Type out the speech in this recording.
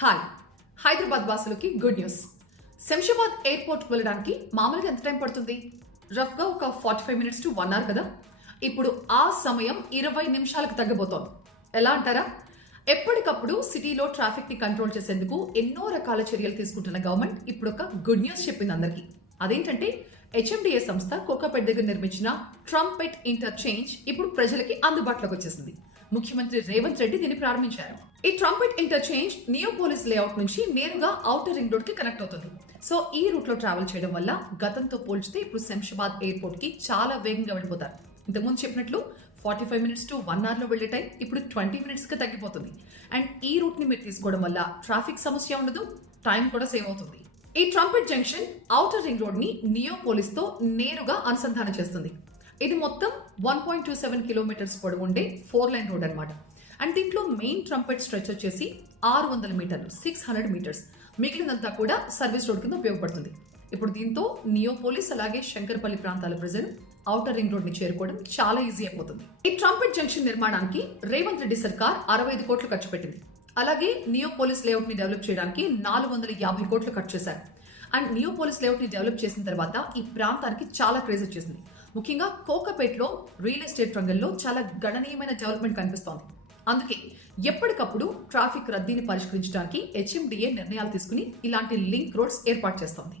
Hi Hyderabad వాసులకి good news Shamshabad airport వెళ్ళడానికి మామూలుగా ఎంత టైం పడుతుంది? రఫ్గా ఒక forty five minutes to one hour కదా? ఇప్పుడు ఆ సమయం ఇరవై నిమిషాలకు తగ్గబోతోంది. ఎలా అంటారా? ఎప్పటికప్పుడు సిటీలో ట్రాఫిక్ని కంట్రోల్ చేసేందుకు ఎన్నో రకాల చర్యలు తీసుకుంటున్న గవర్నమెంట్ ఇప్పుడు ఒక గుడ్ న్యూస్ చెప్పింది అందరికీ. అదేంటంటే హెచ్ఎండిఏ సంస్థ కోకాపేట్ దగ్గర నిర్మించిన ట్రంపెట్ ఇంటర్చేంజ్ ఇప్పుడు ప్రజలకి అందుబాటులోకి వచ్చేసింది. ముఖ్యమంత్రి రేవంత్ రెడ్డి దీన్ని ప్రారంభించారు. ఈ ట్రంపెట్ ఇంటర్చేంజ్ నియోపోలిస్ లేఅవుట్ నుంచి నేరుగా ఔటర్ రింగ్ రోడ్కి కనెక్ట్ అవుతుంది. సో ఈ రూట్లో ట్రావెల్ చేయడం వల్ల గతంతో పోల్చితే ఇప్పుడు శంషాబాద్ ఎయిర్పోర్ట్కి చాలా వేగంగా వెళ్ళిపోతారు. ఇంతకుముందు చెప్పినట్లు forty five minutes to one అవర్లో వెళ్ళే టైం ఇప్పుడు ట్వంటీ మినిట్స్కి తగ్గిపోతుంది. అండ్ ఈ రూట్ని మీరు తీసుకోవడం వల్ల ట్రాఫిక్ సమస్య ఉండదు టైం కూడా సేవ్ అవుతుంది. ఈ ట్రంపెట్ జంక్షన్ ఔటర్ రింగ్ రోడ్ని తో నేరుగా అనుసంధానం చేస్తుంది. ఇది మొత్తం one point two seven kilometres పొడవు ఉండే ఫోర్ లైన్ రోడ్ అనమాట అండ్ దీంట్లో మెయిన్ ట్రంపెట్ స్ట్రెచ్ వచ్చేసి ఆరు వందల మీటర్లు సిక్స్ హండ్రెడ్ మీటర్స్ మిగిలినంతా కూడా సర్వీస్ రోడ్ కింద ఉపయోగపడుతుంది. ఇప్పుడు దీంతో నియోపోలిస్ అలాగే శంకర్పల్లి ప్రాంతాల ప్రజలు ఔటర్ రింగ్ రోడ్ని చేరుకోవడం చాలా ఈజీ అయిపోతుంది. ఈ ట్రంపెట్ జంక్షన్ నిర్మాణానికి రేవంత్ రెడ్డి సర్కార్ అరవై ఐదు కోట్లు ఖర్చు పెట్టింది. అలాగే నియోపోలిస్ లేఅవుట్ని డెవలప్ చేయడానికి నాలుగు వందల యాభై కోట్లు ఖర్చు చేశారు. అండ్ నియోపోలిస్ లేఅవుట్ని డెవలప్ చేసిన తర్వాత ఈ ప్రాంతానికి చాలా క్రేజ్ వచ్చేసింది. ముఖ్యంగా కోకపేట్లో రియల్ ఎస్టేట్ రంగంలో చాలా గణనీయమైన డెవలప్మెంట్ కనిపిస్తోంది. అందుకే ఎప్పటికప్పుడు ట్రాఫిక్ రద్దీని పరిష్కరించడానికి హెచ్ఎండిఏ నిర్ణయాలు తీసుకుని ఇలాంటి లింక్ రోడ్స్ ఏర్పాటు చేస్తోంది.